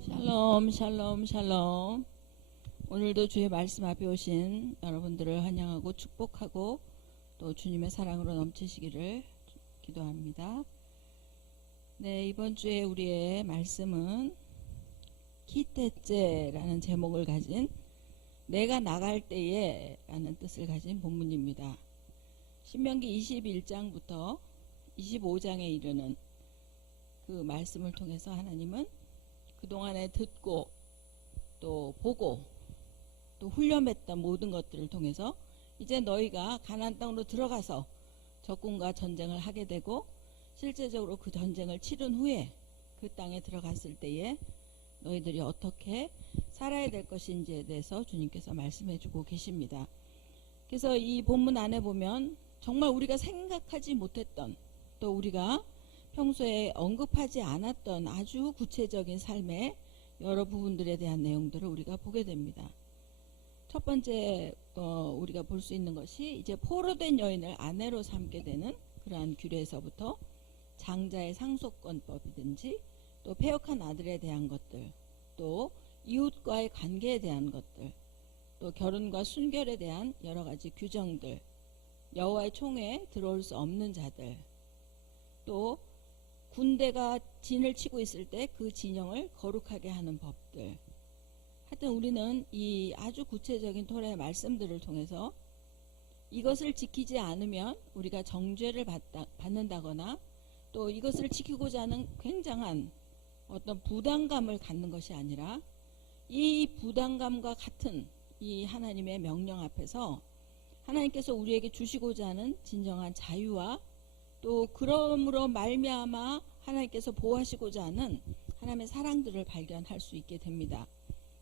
샬롬 샬롬 샬롬. 오늘도 주의 말씀 앞에 오신 여러분들을 환영하고 축복하고 또 주님의 사랑으로 넘치시기를 기도합니다. 네, 이번 주에 우리의 말씀은 기때째라는 제목을 가진 내가 나갈 때에 라는 뜻을 가진 본문입니다. 신명기 21장부터 25장에 이르는 그 말씀을 통해서 하나님은 그동안에 듣고 또 보고 또 훈련했던 모든 것들을 통해서 이제 너희가 가나안 땅으로 들어가서 적군과 전쟁을 하게 되고 실제적으로 그 전쟁을 치른 후에 그 땅에 들어갔을 때에 너희들이 어떻게 살아야 될 것인지에 대해서 주님께서 말씀해 주고 계십니다. 그래서 이 본문 안에 보면 정말 우리가 생각하지 못했던 또 우리가 평소에 언급하지 않았던 아주 구체적인 삶의 여러 부분들에 대한 내용들을 우리가 보게 됩니다. 첫 번째 우리가 볼 수 있는 것이 이제 포로된 여인을 아내로 삼게 되는 그러한 규례에서부터 장자의 상속권법이든지 또 패역한 아들에 대한 것들, 또 이웃과의 관계에 대한 것들, 또 결혼과 순결에 대한 여러 가지 규정들, 여호와의 총회에 들어올 수 없는 자들, 또 군대가 진을 치고 있을 때 그 진영을 거룩하게 하는 법들. 하여튼 우리는 이 아주 구체적인 토라의 말씀들을 통해서 이것을 지키지 않으면 우리가 정죄를 받는다거나 또 이것을 지키고자 하는 굉장한 어떤 부담감을 갖는 것이 아니라 이 부담감과 같은 이 하나님의 명령 앞에서 하나님께서 우리에게 주시고자 하는 진정한 자유와 또 그러므로 말미암아 하나님께서 보호하시고자 하는 하나님의 사랑들을 발견할 수 있게 됩니다.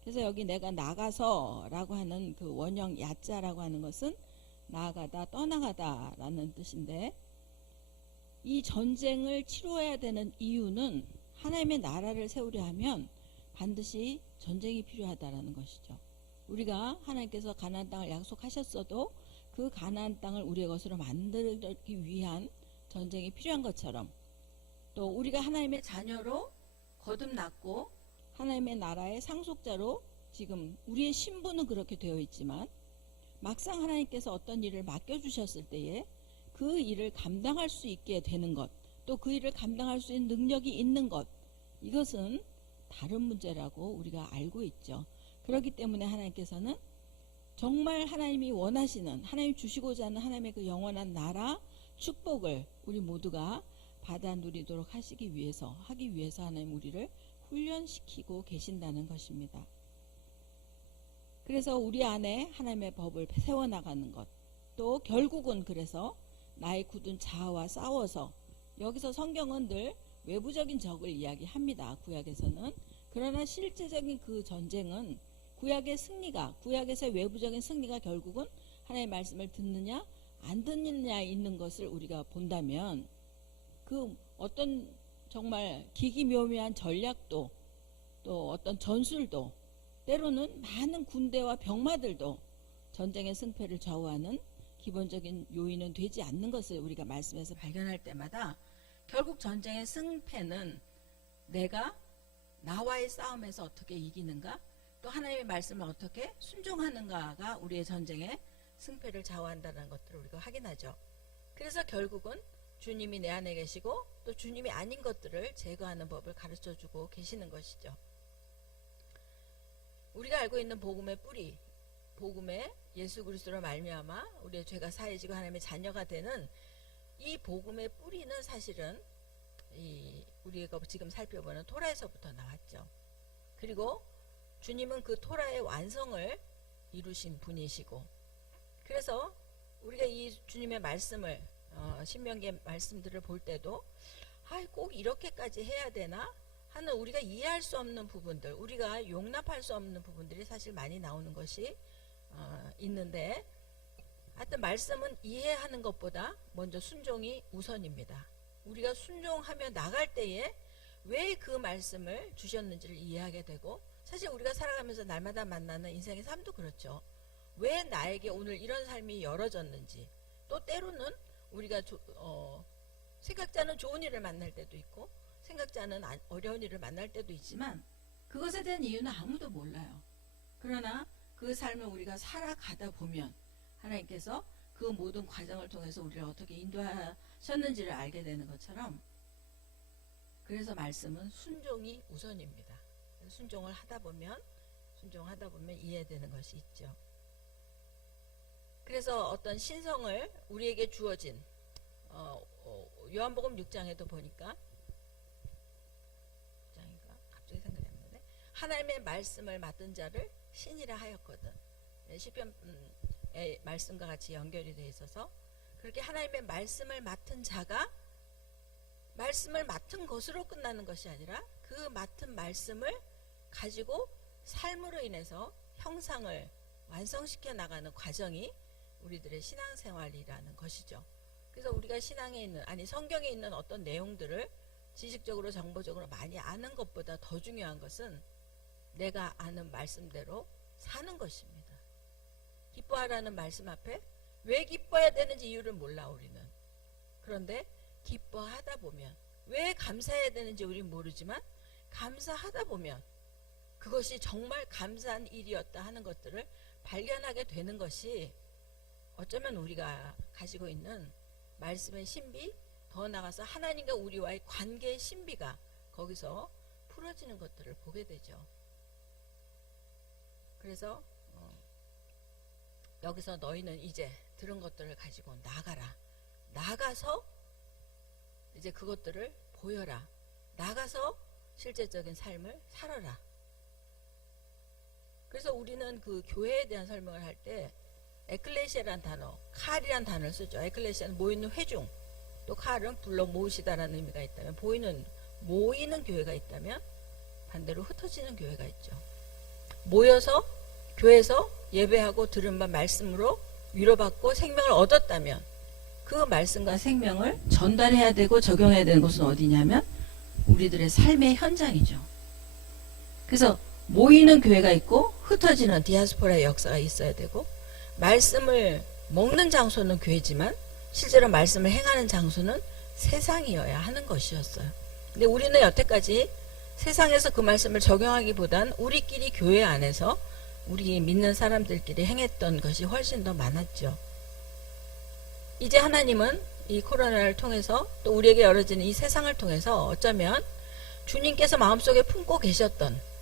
그래서 여기 내가 나가서 라고 하는 그 원형 야자라고 하는 것은 나아가다 떠나가다 라는 뜻인데, 이 전쟁을 치러야 되는 이유는 하나님의 나라를 세우려 하면 반드시 전쟁이 필요하다라는 것이죠. 우리가 하나님께서 가나안 땅을 약속하셨어도 그 가나안 땅을 우리의 것으로 만들기 위한 전쟁이 필요한 것처럼, 또 우리가 하나님의 자녀로 거듭났고 하나님의 나라의 상속자로 지금 우리의 신분은 그렇게 되어 있지만 막상 하나님께서 어떤 일을 맡겨주셨을 때에 그 일을 감당할 수 있게 되는 것, 또 그 일을 감당할 수 있는 능력이 있는 것, 이것은 다른 문제라고 우리가 알고 있죠. 그렇기 때문에 하나님께서는 정말 하나님이 원하시는, 하나님 주시고자 하는 하나님의 그 영원한 나라 축복을 우리 모두가 받아 누리도록 하기 위해서 하나님 우리를 훈련시키고 계신다는 것입니다. 그래서 우리 안에 하나님의 법을 세워나가는 것, 또 결국은 그래서 나의 굳은 자아와 싸워서, 여기서 성경은 늘 외부적인 적을 이야기합니다. 구약에서는. 그러나 실제적인 그 전쟁은 구약에서의 외부적인 승리가 결국은 하나님의 말씀을 듣느냐 안 듣느냐에 있는 것을 우리가 본다면, 그 어떤 정말 기기묘묘한 전략도 또 어떤 전술도 때로는 많은 군대와 병마들도 전쟁의 승패를 좌우하는 기본적인 요인은 되지 않는 것을 우리가 말씀에서 발견할 때마다 결국 전쟁의 승패는 내가 나와의 싸움에서 어떻게 이기는가, 또 하나님의 말씀을 어떻게 순종하는가가 우리의 전쟁의 승패를 좌우한다는 것들을 우리가 확인하죠. 그래서 결국은 주님이 내 안에 계시고 또 주님이 아닌 것들을 제거하는 법을 가르쳐주고 계시는 것이죠. 우리가 알고 있는 복음의 뿌리, 복음의 예수 그리스도로 말미암아 우리의 죄가 사해지고 하나님의 자녀가 되는 이 복음의 뿌리는 사실은 우리가 지금 살펴보는 토라에서부터 나왔죠. 그리고 주님은 그 토라의 완성을 이루신 분이시고, 그래서 우리가 이 주님의 말씀을 신명기의 말씀들을 볼 때도 꼭 이렇게까지 해야 되나 하는 우리가 이해할 수 없는 부분들, 우리가 용납할 수 없는 부분들이 사실 많이 나오는 것이 있는데, 하여튼 말씀은 이해하는 것보다 먼저 순종이 우선입니다. 우리가 순종하며 나갈 때에 왜 그 말씀을 주셨는지를 이해하게 되고, 사실 우리가 살아가면서 날마다 만나는 인생의 삶도 그렇죠. 왜 나에게 오늘 이런 삶이 열어졌는지, 또 때로는 우리가 생각지 않은 좋은 일을 만날 때도 있고 생각지 않은 어려운 일을 만날 때도 있지만 그것에 대한 이유는 아무도 몰라요. 그러나 그 삶을 우리가 살아가다 보면 하나님께서 그 모든 과정을 통해서 우리를 어떻게 인도하셨는지를 알게 되는 것처럼, 그래서 말씀은 순종이 우선입니다. 순종하다 보면 이해되는 것이 있죠. 그래서 어떤 신성을 우리에게 주어진 요한복음 6장에도 보니까 갑자기 생각이 안 나네. 하나님의 말씀을 맡은 자를 신이라 하였거든. 시편의 말씀과 같이 연결이 되어 있어서, 그렇게 하나님의 말씀을 맡은 자가 말씀을 맡은 것으로 끝나는 것이 아니라 그 맡은 말씀을 가지고 삶으로 인해서 형상을 완성시켜 나가는 과정이 우리들의 신앙생활이라는 것이죠. 그래서 우리가 성경에 있는 어떤 내용들을 지식적으로 정보적으로 많이 아는 것보다 더 중요한 것은 내가 아는 말씀대로 사는 것입니다. 기뻐하라는 말씀 앞에 왜 기뻐해야 되는지 이유를 몰라 우리는. 그런데 기뻐하다 보면, 왜 감사해야 되는지 우리는 모르지만 감사하다 보면 그것이 정말 감사한 일이었다 하는 것들을 발견하게 되는 것이 어쩌면 우리가 가지고 있는 말씀의 신비, 더 나아가서 하나님과 우리와의 관계의 신비가 거기서 풀어지는 것들을 보게 되죠. 그래서 여기서 너희는 이제 들은 것들을 가지고 나가서 이제 그것들을 보여라. 나가서 실제적인 삶을 살아라. 그래서 우리는 그 교회에 대한 설명을 할 때 에클레시아라는 단어, 칼이라는 단어를 쓰죠. 에클레시아는 모이는 회중, 또 칼은 불러 모으시다라는 의미가 있다면, 모이는 교회가 있다면 반대로 흩어지는 교회가 있죠. 모여서 교회에서 예배하고 들은 바 말씀으로 위로받고 생명을 얻었다면 그 말씀과 생명을 전달해야 되고 적용해야 되는 곳은 어디냐면 우리들의 삶의 현장이죠. 그래서 모이는 교회가 있고 흩어지는 디아스포라의 역사가 있어야 되고, 말씀을 먹는 장소는 교회지만 실제로 말씀을 행하는 장소는 세상이어야 하는 것이었어요. 근데 우리는 여태까지 세상에서 그 말씀을 적용하기보단 우리끼리 교회 안에서 우리 믿는 사람들끼리 행했던 것이 훨씬 더 많았죠. 이제 하나님은 이 코로나를 통해서 또 우리에게 열어지는 이 세상을 통해서 어쩌면 주님께서 마음속에 품고 계셨던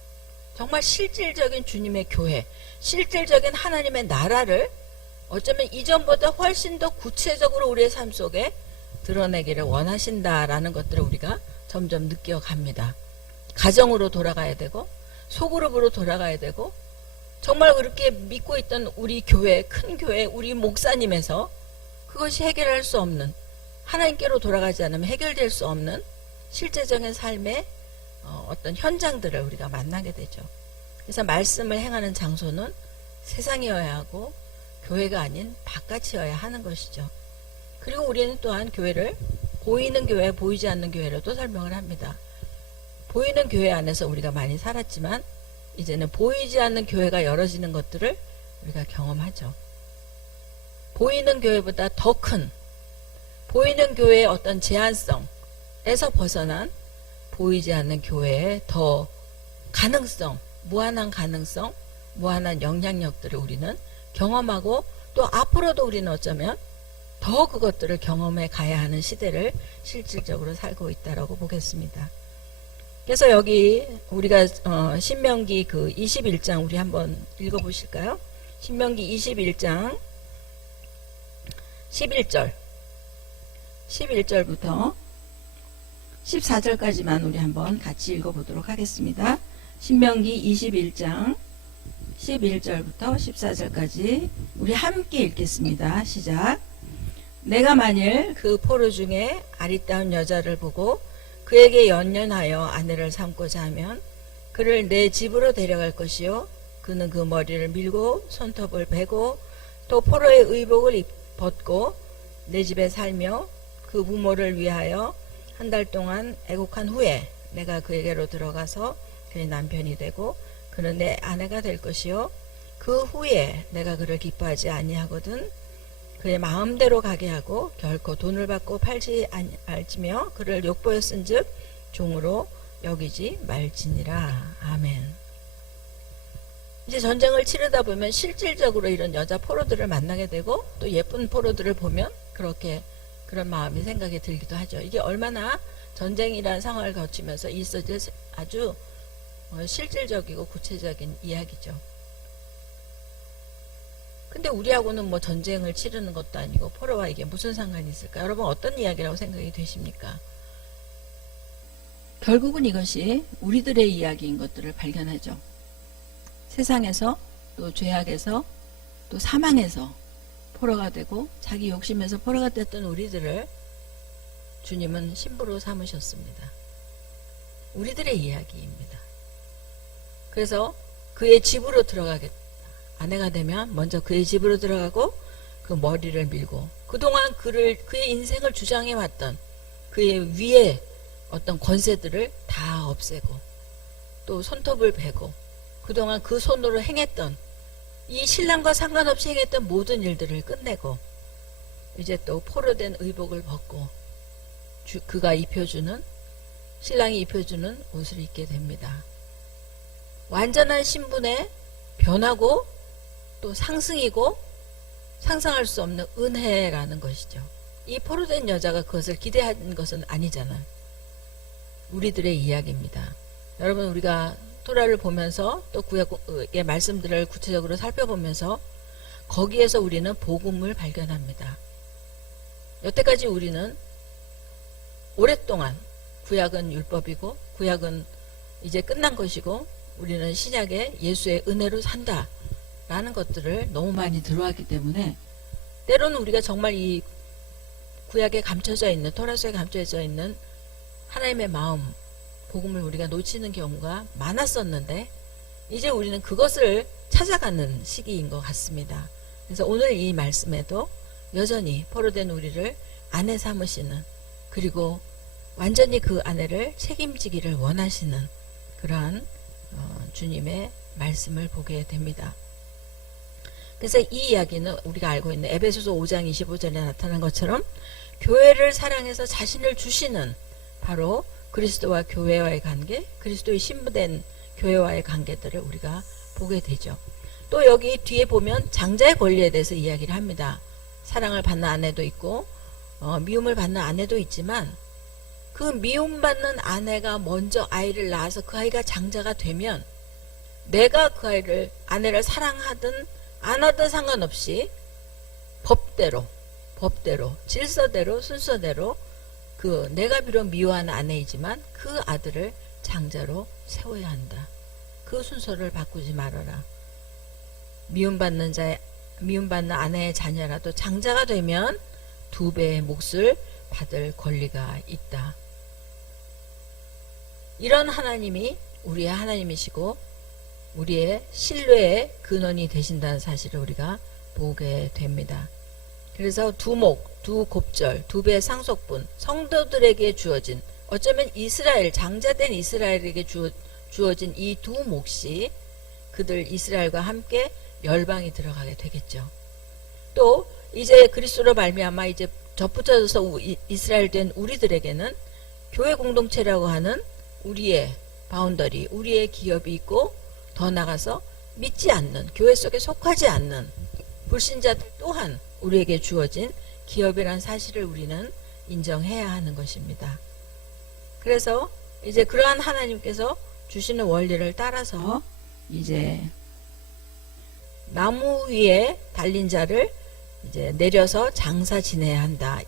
정말 실질적인 주님의 교회, 실질적인 하나님의 나라를 어쩌면 이전보다 훨씬 더 구체적으로 우리의 삶 속에 드러내기를 원하신다라는 것들을 우리가 점점 느껴갑니다. 가정으로 돌아가야 되고 소그룹으로 돌아가야 되고, 정말 그렇게 믿고 있던 우리 교회, 큰 교회, 우리 목사님에서 그것이 해결할 수 없는, 하나님께로 돌아가지 않으면 해결될 수 없는 실제적인 삶의 어떤 현장들을 우리가 만나게 되죠. 그래서 말씀을 행하는 장소는 세상이어야 하고 교회가 아닌 바깥이어야 하는 것이죠. 그리고 우리는 또한 교회를 보이는 교회, 보이지 않는 교회로도 설명을 합니다. 보이는 교회 안에서 우리가 많이 살았지만 이제는 보이지 않는 교회가 열어지는 것들을 우리가 경험하죠. 보이는 교회보다 더 큰, 보이는 교회의 어떤 제한성에서 벗어난 보이지 않는 교회의 더 가능성, 무한한 가능성, 무한한 영향력들을 우리는 경험하고, 또 앞으로도 우리는 어쩌면 더 그것들을 경험해 가야 하는 시대를 실질적으로 살고 있다라고 보겠습니다. 그래서 여기 우리가 신명기 그 21장 우리 한번 읽어보실까요? 신명기 21장 11절부터 14절까지만 우리 한번 같이 읽어보도록 하겠습니다. 신명기 21장 11절부터 14절까지 우리 함께 읽겠습니다. 시작. 내가 만일 그 포로 중에 아리따운 여자를 보고 그에게 연연하여 아내를 삼고자 하면 그를 내 집으로 데려갈 것이요, 그는 그 머리를 밀고 손톱을 베고 또 포로의 의복을 벗고 내 집에 살며 그 부모를 위하여 한 달 동안 애국한 후에 내가 그에게로 들어가서 그의 남편이 되고 그는 내 아내가 될 것이요, 그 후에 내가 그를 기뻐하지 아니하거든. 그의 마음대로 가게 하고 결코 돈을 받고 팔지 말지며 그를 욕보여 쓴즉 종으로 여기지 말지니라. 아멘. 이제 전쟁을 치르다 보면 실질적으로 이런 여자 포로들을 만나게 되고 또 예쁜 포로들을 보면 그런 마음이 생각이 들기도 하죠. 이게 얼마나 전쟁이라는 상황을 거치면서 있어질 아주 실질적이고 구체적인 이야기죠. 근데 우리하고는 뭐 전쟁을 치르는 것도 아니고 포로와 이게 무슨 상관이 있을까? 여러분 어떤 이야기라고 생각이 되십니까? 결국은 이것이 우리들의 이야기인 것들을 발견하죠. 세상에서 또 죄악에서 또 사망에서 포로가 되고 자기 욕심에서 포로가 됐던 우리들을 주님은 신부로 삼으셨습니다. 우리들의 이야기입니다. 그래서 그의 집으로 들어가겠다. 아내가 되면 먼저 그의 집으로 들어가고 그 머리를 밀고 그동안 그의 인생을 주장해왔던 그의 위에 어떤 권세들을 다 없애고 또 손톱을 베고 그동안 그 손으로 행했던 이 신랑과 상관없이 행했던 모든 일들을 끝내고 이제 또 포로된 의복을 벗고 그가 입혀주는 신랑이 입혀주는 옷을 입게 됩니다. 완전한 신분의 변화고 또 상승이고 상상할 수 없는 은혜라는 것이죠. 이 포로된 여자가 그것을 기대한 것은 아니잖아요. 우리들의 이야기입니다. 여러분 우리가 토라를 보면서 또 구약의 말씀들을 구체적으로 살펴보면서 거기에서 우리는 복음을 발견합니다. 여태까지 우리는 오랫동안 구약은 율법이고 구약은 이제 끝난 것이고 우리는 신약의 예수의 은혜로 산다 라는 것들을 너무 많이 들어왔기 때문에 때로는 우리가 정말 이 구약에 감춰져 있는 토라서에 감춰져 있는 하나님의 마음 복음을 우리가 놓치는 경우가 많았었는데 이제 우리는 그것을 찾아가는 시기인 것 같습니다. 그래서 오늘 이 말씀에도 여전히 포로된 우리를 아내 삼으시는 그리고 완전히 그 아내를 책임지기를 원하시는 그러한 주님의 말씀을 보게 됩니다. 그래서 이 이야기는 우리가 알고 있는 에베소서 5장 25절에 나타난 것처럼 교회를 사랑해서 자신을 주시는 바로 그리스도와 교회와의 관계, 그리스도의 신부된 교회와의 관계들을 우리가 보게 되죠. 또 여기 뒤에 보면 장자의 권리에 대해서 이야기를 합니다. 사랑을 받는 아내도 있고 미움을 받는 아내도 있지만 그 미움받는 아내가 먼저 아이를 낳아서 그 아이가 장자가 되면 내가 그 아내를 사랑하든 안 하든 상관없이 법대로 질서대로 순서대로 내가 비록 미워하는 아내이지만 그 아들을 장자로 세워야 한다. 그 순서를 바꾸지 말아라. 미움받는 아내의 자녀라도 장자가 되면 2배의 몫을 받을 권리가 있다. 이런 하나님이 우리의 하나님이시고 우리의 신뢰의 근원이 되신다는 사실을 우리가 보게 됩니다. 그래서 두 곱절, 2배의 상속분, 성도들에게 주어진 어쩌면 장자된 이스라엘에게 주어진 이 2 몫이 그들 이스라엘과 함께 열방이 들어가게 되겠죠. 또 이제 그리스도로 말미암아 이제 접붙여져서 이스라엘 된 우리들에게는 교회 공동체라고 하는 우리의 바운더리, 우리의 기업이 있고 더 나가서 믿지 않는, 교회 속에 속하지 않는 불신자들 또한 우리에게 주어진 기업이란 사실을 우리는 인정해야 하는 것입니다. 그래서 이제 그러한 하나님께서 주시는 원리를 따라서 이제 나무 위에 달린 자를 이제 내려서 장사 지내야 한다.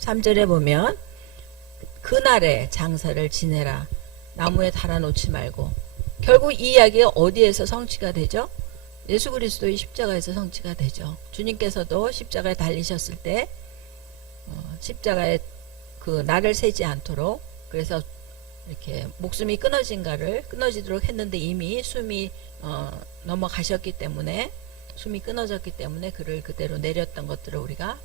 3절에 보면 그날에 장사를 지내라. 나무에 달아놓지 말고. 결국 이 이야기가 어디에서 성취가 되죠? 예수 그리스도의 십자가에서 성취가 되죠. 주님께서도 십자가에 달리셨을 때 십자가에 그 날을 세지 않도록 그래서 이렇게 목숨이 끊어지도록 했는데 이미 숨이 넘어가셨기 때문에 숨이 끊어졌기 때문에 그를 그대로 내렸던 것들을 우리가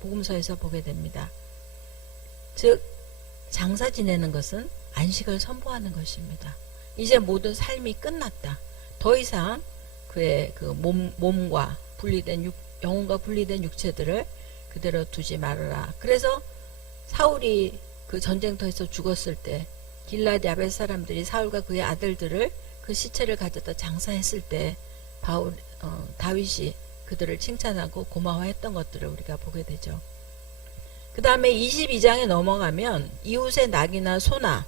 복음서에서 보게 됩니다. 즉 장사 지내는 것은 안식을 선포하는 것입니다. 이제 모든 삶이 끝났다. 더 이상 그의 그 몸과 분리된 영혼과 분리된 육체들을 그대로 두지 말아라. 그래서 사울이 그 전쟁터에서 죽었을 때 길라디 아벳 사람들이 사울과 그의 아들들을 그 시체를 가져다 장사했을 때 다윗이 그들을 칭찬하고 고마워했던 것들을 우리가 보게 되죠. 그 다음에 22장에 넘어가면 이웃의 낙이나 소나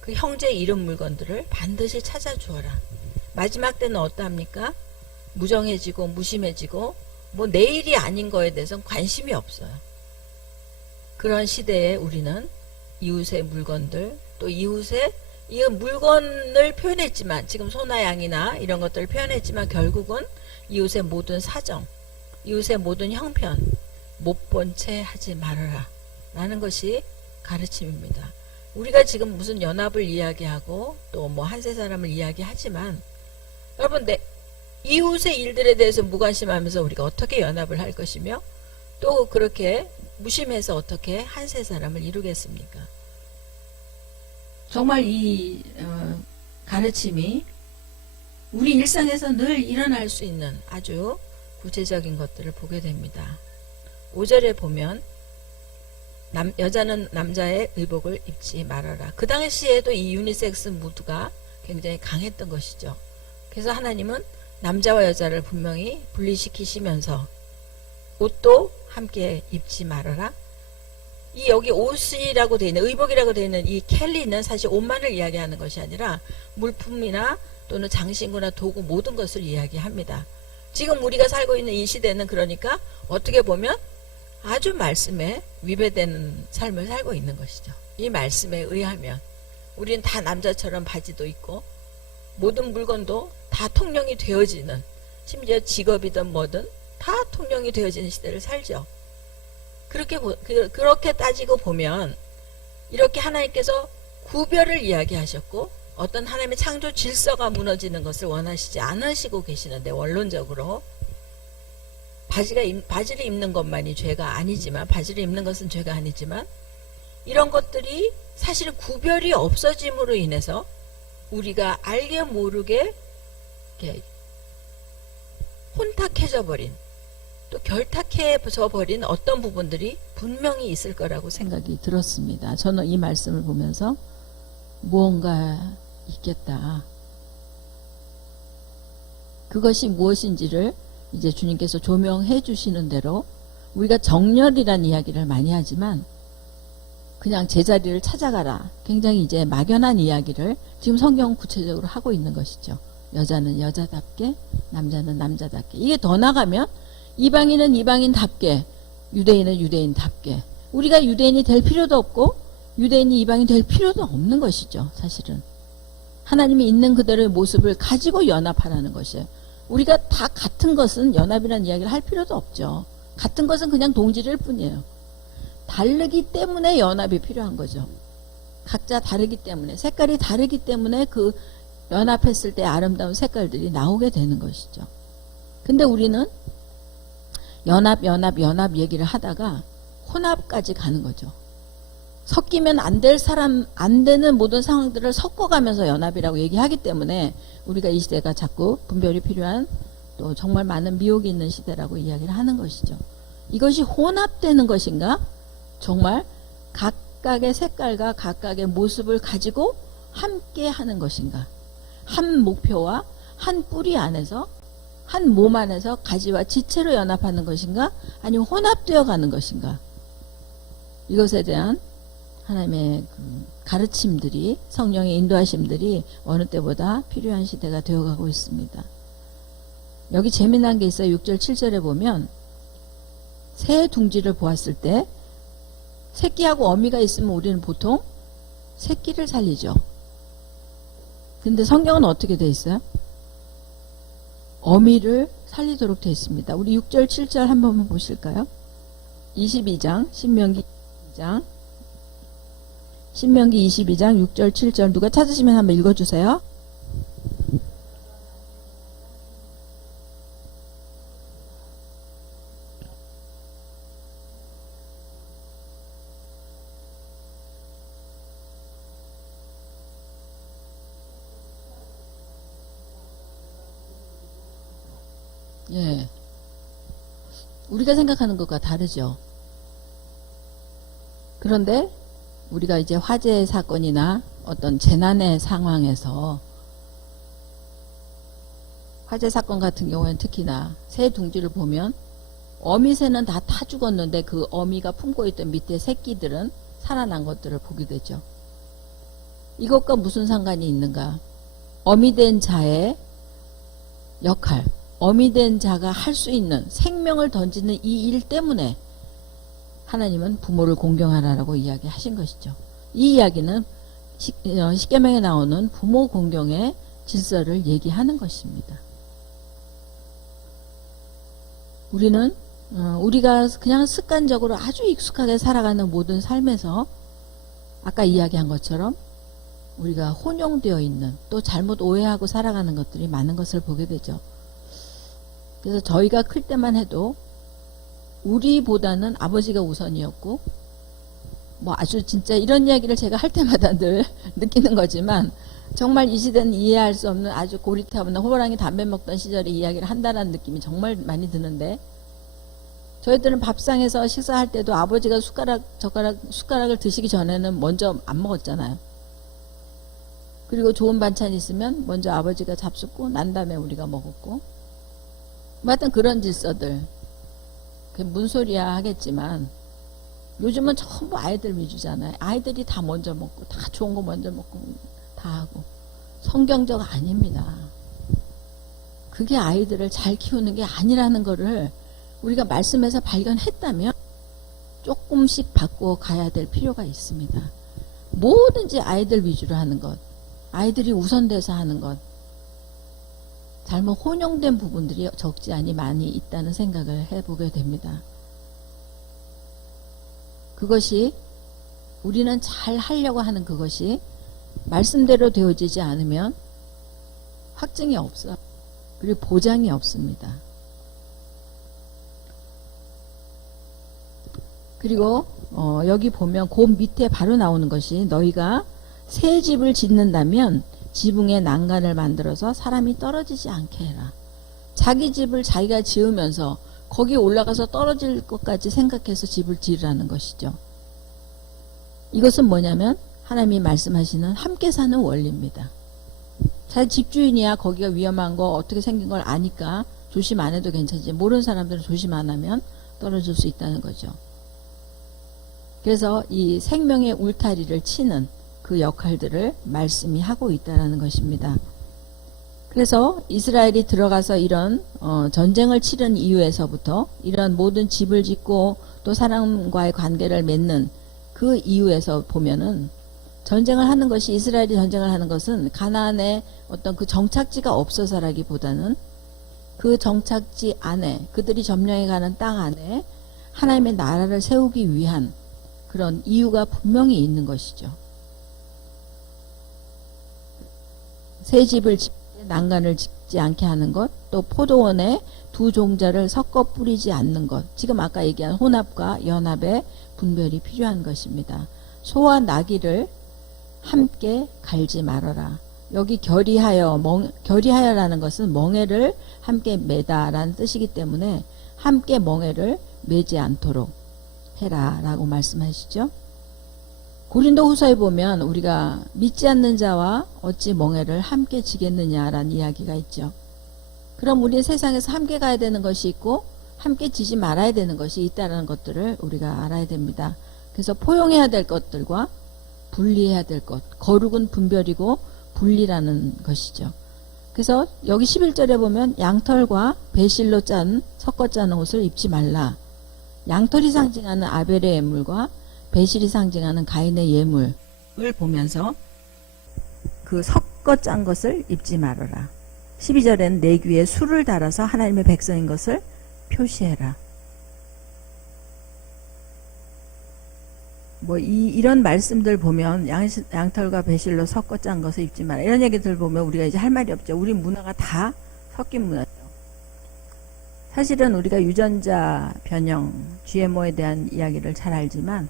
그 형제 잃은 물건들을 반드시 찾아주어라. 마지막 때는 어떠합니까? 무정해지고 무심해지고 뭐 내일이 아닌 거에 대해서는 관심이 없어요. 그런 시대에 우리는 이웃의 물건들, 또 이웃의 이 물건을 표현했지만, 지금 소나 양이나 이런 것들을 표현했지만 결국은 이웃의 모든 사정, 이웃의 모든 형편 못 본 채 하지 말아라 라는 것이 가르침입니다. 우리가 지금 무슨 연합을 이야기하고 또 뭐 한세 사람을 이야기하지만, 여러분, 이웃의 일들에 대해서 무관심하면서 우리가 어떻게 연합을 할 것이며 또 그렇게 무심해서 어떻게 한세 사람을 이루겠습니까? 정말 이 가르침이 우리 일상에서 늘 일어날 수 있는 아주 구체적인 것들을 보게 됩니다. 5절에 보면 여자는 남자의 의복을 입지 말아라. 그 당시에도 이 유니섹스 무드가 굉장히 강했던 것이죠. 그래서 하나님은 남자와 여자를 분명히 분리시키시면서 옷도 함께 입지 말아라. 이 여기 옷이라고 되어 있는, 의복이라고 되어 있는 이 켈리는 사실 옷만을 이야기하는 것이 아니라 물품이나 또는 장신구나 도구 모든 것을 이야기합니다. 지금 우리가 살고 있는 이 시대는 그러니까 어떻게 보면 아주 말씀에 위배되는 삶을 살고 있는 것이죠. 이 말씀에 의하면 우리는 다 남자처럼 바지도 입고 모든 물건도 다 통용이 되어지는, 심지어 직업이든 뭐든 다 통용이 되어지는 시대를 살죠. 그렇게 따지고 보면 이렇게 하나님께서 구별을 이야기하셨고 어떤 하나님의 창조 질서가 무너지는 것을 원하시지 않으시고 계시는데, 원론적으로 바지를 입는 것만이 죄가 아니지만, 바지를 입는 것은 죄가 아니지만, 이런 것들이 사실은 구별이 없어짐으로 인해서 우리가 알게 모르게 이렇게 혼탁해져 버린, 또 결탁해져 버린 어떤 부분들이 분명히 있을 거라고 생각이 들었습니다. 저는 이 말씀을 보면서 무언가 있겠다. 그것이 무엇인지를 이제 주님께서 조명해 주시는 대로, 우리가 정렬이란 이야기를 많이 하지만 그냥 제자리를 찾아가라, 굉장히 이제 막연한 이야기를 지금 성경은 구체적으로 하고 있는 것이죠. 여자는 여자답게, 남자는 남자답게. 이게 더 나가면 이방인은 이방인답게, 유대인은 유대인답게. 우리가 유대인이 될 필요도 없고 유대인이 이방인이 될 필요도 없는 것이죠. 사실은 하나님이 있는 그대로의 모습을 가지고 연합하라는 것이에요. 우리가 다 같은 것은 연합이라는 이야기를 할 필요도 없죠. 같은 것은 그냥 동질일 뿐이에요. 다르기 때문에 연합이 필요한 거죠. 각자 다르기 때문에, 색깔이 다르기 때문에 그 연합했을 때 아름다운 색깔들이 나오게 되는 것이죠. 근데 우리는 연합 얘기를 하다가 혼합까지 가는 거죠. 섞이면 안 될 사람, 안 되는 모든 상황들을 섞어가면서 연합이라고 얘기하기 때문에 우리가 이 시대가 자꾸 분별이 필요한, 또 정말 많은 미혹이 있는 시대라고 이야기를 하는 것이죠. 이것이 혼합되는 것인가? 정말 각각의 색깔과 각각의 모습을 가지고 함께 하는 것인가? 한 목표와 한 뿌리 안에서, 한 몸 안에서 가지와 지체로 연합하는 것인가? 아니면 혼합되어 가는 것인가? 이것에 대한 하나님의 그 가르침들이, 성령의 인도하심들이 어느 때보다 필요한 시대가 되어가고 있습니다. 여기 재미난 게 있어요. 6절 7절에 보면 새 둥지를 보았을 때 새끼하고 어미가 있으면 우리는 보통 새끼를 살리죠. 근데 성경은 어떻게 돼 있어요? 어미를 살리도록 되어 있습니다. 우리 6절 7절 한 번만 보실까요? 22장 신명기 2장 신명기 22장 6절 7절 누가 찾으시면 한번 읽어주세요. 예. 우리가 생각하는 것과 다르죠. 그런데 우리가 이제 화재 사건이나 어떤 재난의 상황에서 화재 사건 같은 경우에는 특히나 새 둥지를 보면 어미새는 다 타 죽었는데 그 어미가 품고 있던 밑에 새끼들은 살아난 것들을 보게 되죠. 이것과 무슨 상관이 있는가? 어미된 자의 역할, 어미된 자가 할 수 있는 생명을 던지는 이 일 때문에 하나님은 부모를 공경하라라고 이야기하신 것이죠. 이 이야기는 십계명에 나오는 부모 공경의 질서를 얘기하는 것입니다. 우리가 그냥 습관적으로 아주 익숙하게 살아가는 모든 삶에서 아까 이야기한 것처럼 우리가 혼용되어 있는 또 잘못 오해하고 살아가는 것들이 많은 것을 보게 되죠. 그래서 저희가 클 때만 해도 우리보다는 아버지가 우선이었고 뭐 아주 진짜 이런 이야기를 제가 할 때마다 늘 느끼는 거지만 정말 이 시대는 이해할 수 없는 아주 고리타분한 호랑이 담배 먹던 시절의 이야기를 한다는 느낌이 정말 많이 드는데 저희들은 밥상에서 식사할 때도 아버지가 숟가락을 드시기 전에는 먼저 안 먹었잖아요. 그리고 좋은 반찬이 있으면 먼저 아버지가 잡숫고 난 다음에 우리가 먹었고 뭐 하여튼 그런 질서들 그게 뭔 소리야 하겠지만 요즘은 전부 아이들 위주잖아요. 아이들이 다 먼저 먹고 다 좋은 거 먼저 먹고 다 하고 성경적 아닙니다. 그게 아이들을 잘 키우는 게 아니라는 거를 우리가 말씀에서 발견했다면 조금씩 바꾸어 가야 될 필요가 있습니다. 뭐든지 아이들 위주로 하는 것, 아이들이 우선돼서 하는 것, 잘못 혼용된 부분들이 적지 않이 많이 있다는 생각을 해보게 됩니다. 그것이 우리는 잘 하려고 하는 그것이 말씀대로 되어지지 않으면 확증이 없어. 그리고 보장이 없습니다. 그리고 여기 보면 그 밑에 바로 나오는 것이 너희가 새 집을 짓는다면 지붕에 난간을 만들어서 사람이 떨어지지 않게 해라. 자기 집을 자기가 지으면서 거기에 올라가서 떨어질 것까지 생각해서 집을 지으라는 것이죠. 이것은 뭐냐면 하나님이 말씀하시는 함께 사는 원리입니다. 잘 집주인이야 거기가 위험한 거 어떻게 생긴 걸 아니까 조심 안 해도 괜찮지. 모르는 사람들은 조심 안 하면 떨어질 수 있다는 거죠. 그래서 이 생명의 울타리를 치는 그 역할들을 말씀이 하고 있다는 것입니다. 그래서 이스라엘이 들어가서 이런 전쟁을 치른 이유에서부터 이런 모든 집을 짓고 또 사람과의 관계를 맺는 그 이유에서 보면은 전쟁을 하는 것이 이스라엘이 전쟁을 하는 것은 가나안의 어떤 그 정착지가 없어서라기보다는 그 정착지 안에 그들이 점령해 가는 땅 안에 하나님의 나라를 세우기 위한 그런 이유가 분명히 있는 것이죠. 새 집을 짓고 난간을 짓지 않게 하는 것, 또 포도원에 두 종자를 섞어 뿌리지 않는 것, 지금 아까 얘기한 혼합과 연합의 분별이 필요한 것입니다. 소와 나귀를 함께 갈지 말아라. 여기 결의하여라는 것은 멍에를 함께 매다라는 뜻이기 때문에 함께 멍에를 매지 않도록 해라 라고 말씀하시죠. 고린도 후서에 보면 우리가 믿지 않는 자와 어찌 멍에를 함께 지겠느냐라는 이야기가 있죠. 그럼 우리 세상에서 함께 가야 되는 것이 있고 함께 지지 말아야 되는 것이 있다는 것들을 우리가 알아야 됩니다. 그래서 포용해야 될 것들과 분리해야 될 것, 거룩은 분별이고 분리라는 것이죠. 그래서 여기 11절에 보면 양털과 배실로 섞어 짠 옷을 입지 말라. 양털이 상징하는 아벨의 예물과 배실이 상징하는 가인의 예물을 보면서 그 섞어 짠 것을 입지 말아라. 12절에는 내 귀에 술을 달아서 하나님의 백성인 것을 표시해라. 뭐 이런 말씀들 보면 양털과 배실로 섞어 짠 것을 입지 마라. 이런 얘기들 보면 우리가 이제 할 말이 없죠. 우리 문화가 다 섞인 문화죠. 사실은 우리가 유전자 변형, GMO에 대한 이야기를 잘 알지만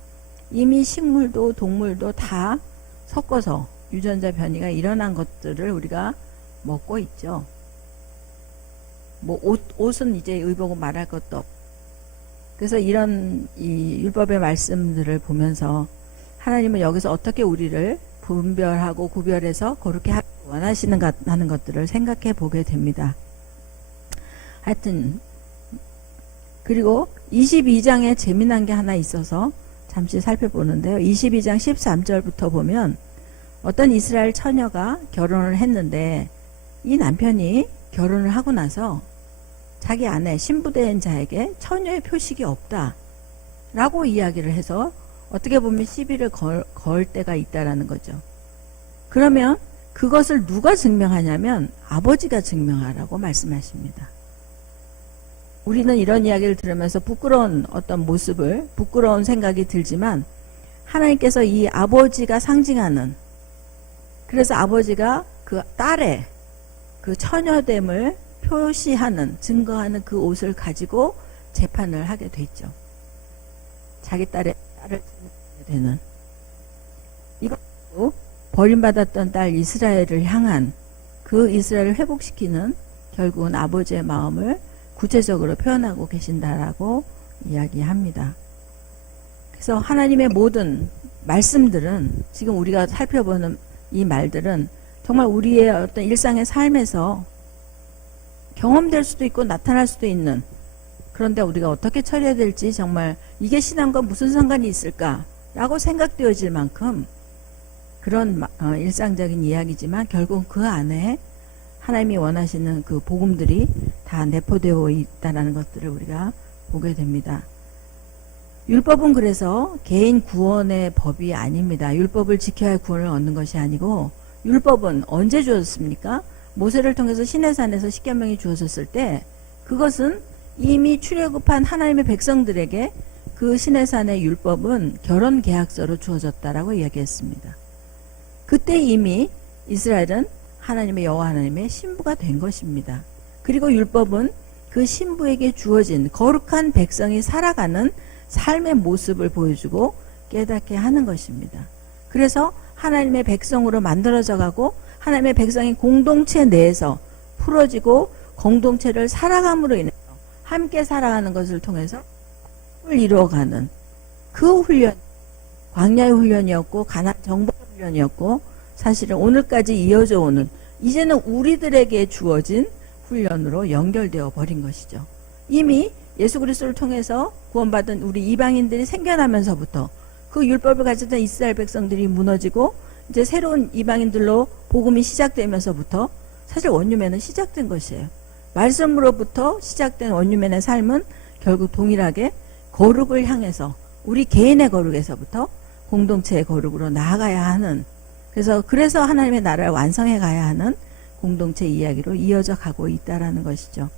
이미 식물도 동물도 다 섞어서 유전자 변이가 일어난 것들을 우리가 먹고 있죠. 뭐 옷은 이제 의복은 말할 것도 없고. 그래서 이런 이 율법의 말씀들을 보면서 하나님은 여기서 어떻게 우리를 분별하고 구별해서 그렇게 원하시는가 하는 것들을 생각해 보게 됩니다. 하여튼 그리고 22장에 재미난 게 하나 있어서 잠시 살펴보는데요. 22장 13절부터 보면 어떤 이스라엘 처녀가 결혼을 했는데 이 남편이 결혼을 하고 나서 자기 아내 신부된 자에게 처녀의 표식이 없다 라고 이야기를 해서 어떻게 보면 시비를 걸 때가 있다라는 거죠. 그러면 그것을 누가 증명하냐면 아버지가 증명하라고 말씀하십니다. 우리는 이런 이야기를 들으면서 부끄러운 어떤 모습을, 부끄러운 생각이 들지만 하나님께서 이 아버지가 상징하는, 그래서 아버지가 그 딸의 그 처녀됨을 표시하는, 증거하는 그 옷을 가지고 재판을 하게 됐죠. 자기 딸을 되는. 이것도 버림받았던 딸 이스라엘을 향한, 그 이스라엘을 회복시키는 결국은 아버지의 마음을 구체적으로 표현하고 계신다라고 이야기합니다. 그래서 하나님의 모든 말씀들은, 지금 우리가 살펴보는 이 말들은 정말 우리의 어떤 일상의 삶에서 경험될 수도 있고 나타날 수도 있는, 그런데 우리가 어떻게 처리해야 될지 정말 이게 신앙과 무슨 상관이 있을까라고 생각되어질 만큼 그런 일상적인 이야기지만 결국 그 안에 하나님이 원하시는 그 복음들이 다 내포되어 있다는 것들을 우리가 보게 됩니다. 율법은 그래서 개인 구원의 법이 아닙니다. 율법을 지켜야 할 구원을 얻는 것이 아니고, 율법은 언제 주어졌습니까? 모세를 통해서 시내산에서 십계명이 주어졌을 때 그것은 이미 출애굽한 하나님의 백성들에게 그 시내산의 율법은 결혼 계약서로 주어졌다라고 이야기했습니다. 그때 이미 이스라엘은 하나님의 여호와 하나님의 신부가 된 것입니다. 그리고 율법은 그 신부에게 주어진 거룩한 백성이 살아가는 삶의 모습을 보여주고 깨닫게 하는 것입니다. 그래서 하나님의 백성으로 만들어져 가고 하나님의 백성이 공동체 내에서 풀어지고 공동체를 살아감으로 인해서 함께 살아가는 것을 통해서 이루어가는 그 훈련, 광야의 훈련이었고 가나안 정복 훈련이었고, 사실은 오늘까지 이어져 오는, 이제는 우리들에게 주어진 훈련으로 연결되어 버린 것이죠. 이미 예수 그리스도를 통해서 구원받은 우리 이방인들이 생겨나면서부터 그 율법을 가졌던 이스라엘 백성들이 무너지고 이제 새로운 이방인들로 복음이 시작되면서부터 사실 원유맨은 시작된 것이에요. 말씀으로부터 시작된 원유맨의 삶은 결국 동일하게 거룩을 향해서, 우리 개인의 거룩에서부터 공동체의 거룩으로 나아가야 하는, 그래서 하나님의 나라를 완성해 가야 하는 공동체 이야기로 이어져 가고 있다라는 것이죠.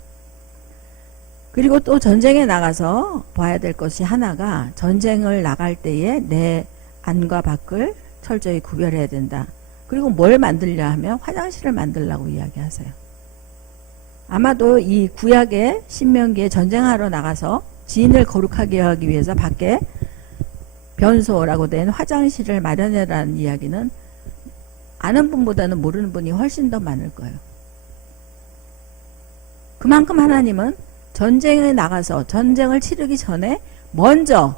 그리고 또 전쟁에 나가서 봐야 될 것이 하나가, 전쟁을 나갈 때에 내 안과 밖을 철저히 구별해야 된다. 그리고 뭘 만들려 하면 화장실을 만들라고 이야기하세요. 아마도 이 구약의 신명기에 전쟁하러 나가서 지인을 거룩하게 하기 위해서 밖에 변소라고 된 화장실을 마련해라는 이야기는 아는 분보다는 모르는 분이 훨씬 더 많을 거예요. 그만큼 하나님은 전쟁에 나가서 전쟁을 치르기 전에 먼저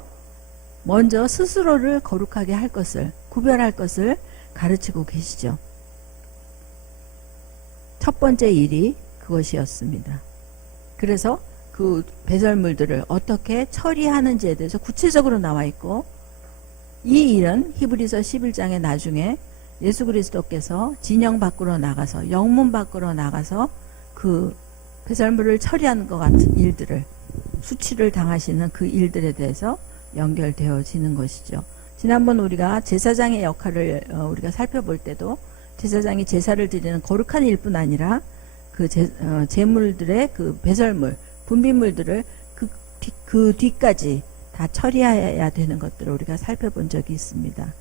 스스로를 거룩하게 할 것을, 구별할 것을 가르치고 계시죠. 첫 번째 일이 그것이었습니다. 그래서 그 배설물들을 어떻게 처리하는지에 대해서 구체적으로 나와 있고, 이 일은 히브리서 11장에 나중에 예수 그리스도께서 진영 밖으로 나가서, 영문 밖으로 나가서 그 배설물을 처리하는 것 같은 일들을, 수치를 당하시는 그 일들에 대해서 연결되어지는 것이죠. 지난번 우리가 제사장의 역할을 우리가 살펴볼 때도 제사장이 제사를 드리는 거룩한 일뿐 아니라 그 제물들의 그 배설물, 분비물들을 그 뒤까지 다 처리해야 되는 것들을 우리가 살펴본 적이 있습니다.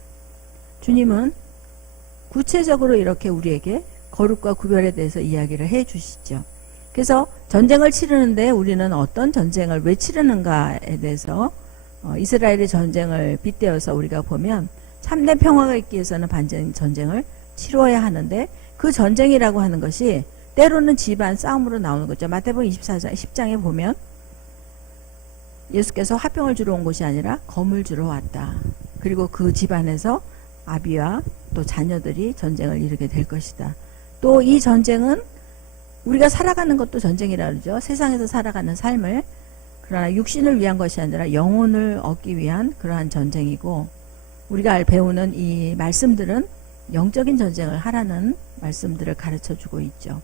주님은 구체적으로 이렇게 우리에게 거룩과 구별에 대해서 이야기를 해 주시죠. 그래서 전쟁을 치르는데 우리는 어떤 전쟁을 왜 치르는가에 대해서 이스라엘의 전쟁을 빗대어서 우리가 보면 참된 평화가 있기 위해서는 반전 전쟁을 치러야 하는데, 그 전쟁이라고 하는 것이 때로는 집안 싸움으로 나오는 거죠. 마태복음 24장 10장에 보면 예수께서 화평을 주러 온 것이 아니라 검을 주러 왔다. 그리고 그 집안에서 아비와 또 자녀들이 전쟁을 이루게 될 것이다. 또 이 전쟁은 우리가 살아가는 것도 전쟁이라 그러죠. 세상에서 살아가는 삶을, 그러나 육신을 위한 것이 아니라 영혼을 얻기 위한 그러한 전쟁이고, 우리가 배우는 이 말씀들은 영적인 전쟁을 하라는 말씀들을 가르쳐주고 있죠.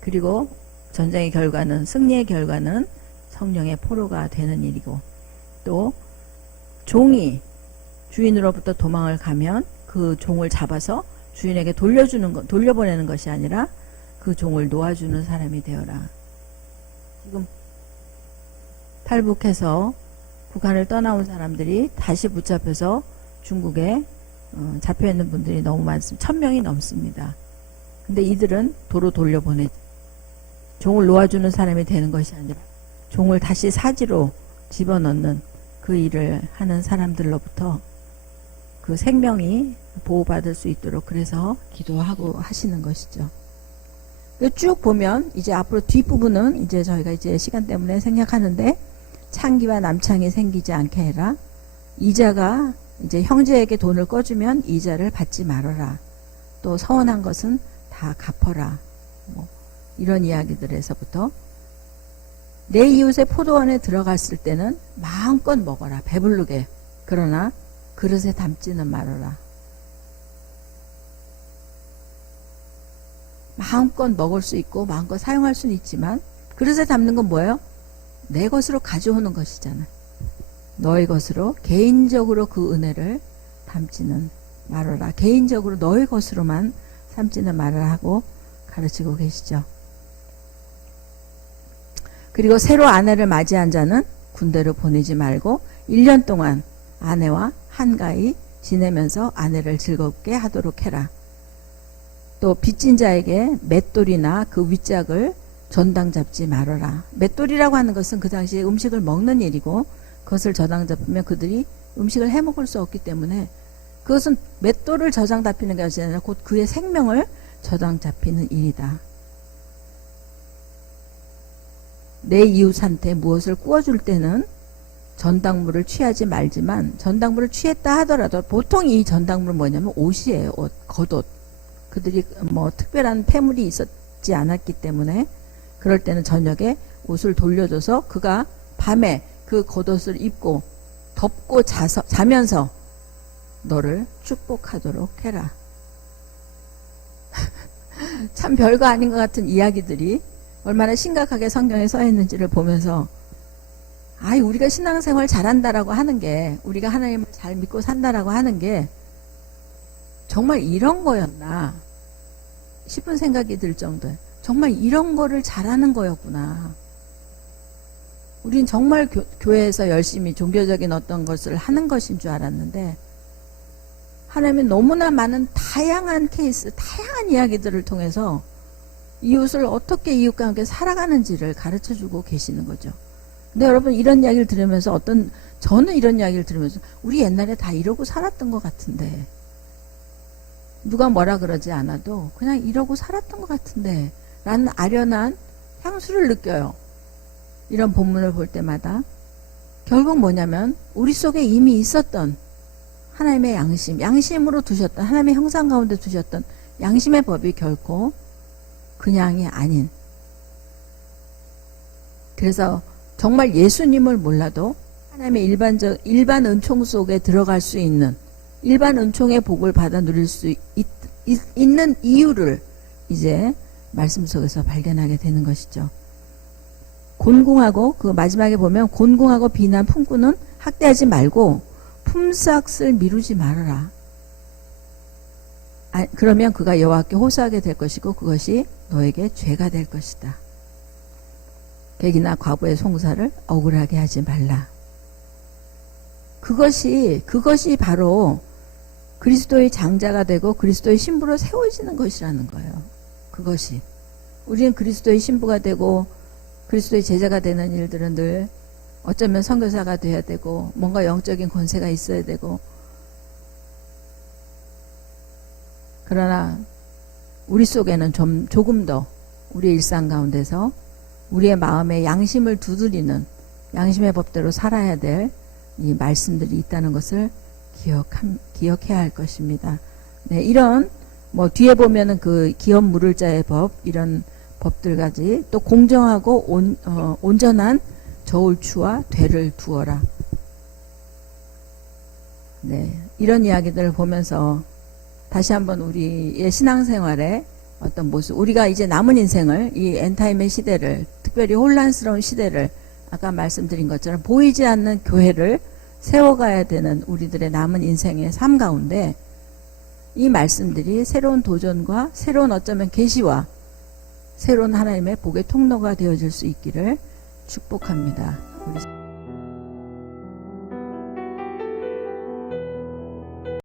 그리고 전쟁의 결과는, 승리의 결과는 성령의 포로가 되는 일이고, 또 종이 주인으로부터 도망을 가면 그 종을 잡아서 주인에게 돌려보내는 것이 아니라 그 종을 놓아주는 사람이 되어라. 지금 탈북해서 북한을 떠나온 사람들이 다시 붙잡혀서 중국에 잡혀있는 분들이 너무 많습니다. 1000명이 넘습니다. 근데 이들은 도로 돌려보내, 종을 놓아주는 사람이 되는 것이 아니라 종을 다시 사지로 집어넣는 그 일을 하는 사람들로부터 그 생명이 보호받을 수 있도록 그래서 기도하고 하시는 것이죠. 쭉 보면 이제 앞으로 뒷부분은 이제 저희가 이제 시간 때문에 생략하는데, 창기와 남창이 생기지 않게 해라. 이자가 이제 형제에게 돈을 꺼주면 이자를 받지 말아라. 또 서운한 것은 다 갚아라. 뭐 이런 이야기들에서부터, 내 이웃의 포도원에 들어갔을 때는 마음껏 먹어라. 배부르게. 그러나 그릇에 담지는 말아라. 마음껏 먹을 수 있고 마음껏 사용할 수는 있지만 그릇에 담는 건 뭐예요? 내 것으로 가져오는 것이잖아요. 너의 것으로 개인적으로 그 은혜를 담지는 말아라. 개인적으로 너의 것으로만 삼지는 말아라 하고 가르치고 계시죠. 그리고 새로 아내를 맞이한 자는 군대로 보내지 말고 1년 동안 아내와 한가히 지내면서 아내를 즐겁게 하도록 해라. 또 빚진 자에게 맷돌이나 그 윗짝을 전당 잡지 말아라. 맷돌이라고 하는 것은 그 당시에 음식을 먹는 일이고, 그것을 저당 잡으면 그들이 음식을 해 먹을 수 없기 때문에, 그것은 맷돌을 저당 잡히는 것이 아니라 곧 그의 생명을 저당 잡히는 일이다. 내 이웃한테 무엇을 구워줄 때는 전당물을 취하지 말지만, 전당물을 취했다 하더라도 보통 이 전당물은 뭐냐면 옷이에요. 옷, 겉옷. 그들이 뭐 특별한 폐물이 있었지 않았기 때문에 그럴 때는 저녁에 옷을 돌려줘서 그가 밤에 그 겉옷을 입고 덮고 자면서 너를 축복하도록 해라. 참 별거 아닌 것 같은 이야기들이 얼마나 심각하게 성경에 써 있는지를 보면서, 우리가 신앙생활 잘한다라고 하는 게, 우리가 하나님을 잘 믿고 산다라고 하는 게 정말 이런 거였나 싶은 생각이 들 정도예요. 정말 이런 거를 잘하는 거였구나. 우린 정말 교회에서 열심히 종교적인 어떤 것을 하는 것인 줄 알았는데, 하나님은 너무나 많은 다양한 케이스, 다양한 이야기들을 통해서 이웃을 어떻게 이웃과 함께 살아가는지를 가르쳐주고 계시는 거죠. 근데 여러분, 이런 이야기를 들으면서 저는 이런 이야기를 들으면서 우리 옛날에 다 이러고 살았던 것 같은데, 누가 뭐라 그러지 않아도 그냥 이러고 살았던 것 같은데 라는 아련한 향수를 느껴요. 이런 본문을 볼 때마다. 결국 뭐냐면 우리 속에 이미 있었던 하나님의 양심으로 두셨던, 하나님의 형상 가운데 두셨던 양심의 법이 결코 그냥이 아닌, 그래서 정말 예수님을 몰라도 하나님의 일반 은총 속에 들어갈 수 있는, 일반 은총의 복을 받아 누릴 수 있는 이유를 이제 말씀 속에서 발견하게 되는 것이죠. 곤궁하고, 그 마지막에 보면 곤궁하고 비난 품꾸는 학대하지 말고 품삯을 미루지 말아라. 그러면 그가 여호와께 호소하게 될 것이고 그것이 너에게 죄가 될 것이다. 객이나 과부의 송사를 억울하게 하지 말라. 그것이 바로 그리스도의 장자가 되고 그리스도의 신부로 세워지는 것이라는 거예요. 그것이. 우리는 그리스도의 신부가 되고 그리스도의 제자가 되는 일들은 늘 어쩌면 선교사가 돼야 되고 뭔가 영적인 권세가 있어야 되고, 그러나 우리 속에는 조금 더 우리의 일상 가운데서 우리의 마음에 양심을 두드리는 양심의 법대로 살아야 될 이 말씀들이 있다는 것을 기억해야 할 것입니다. 네, 이런 뭐 뒤에 보면은 그 기업 물을 자의 법 이런 법들까지 또 공정하고 온전한 저울추와 되를 두어라. 네, 이런 이야기들을 보면서 다시 한번 우리의 신앙생활에 어떤 모습, 우리가 이제 남은 인생을 이 엔타임의 시대를, 특별히 혼란스러운 시대를 아까 말씀드린 것처럼 보이지 않는 교회를 세워가야 되는 우리들의 남은 인생의 삶 가운데 이 말씀들이 새로운 도전과 새로운 어쩌면 계시와 새로운 하나님의 복의 통로가 되어질 수 있기를 축복합니다. 우리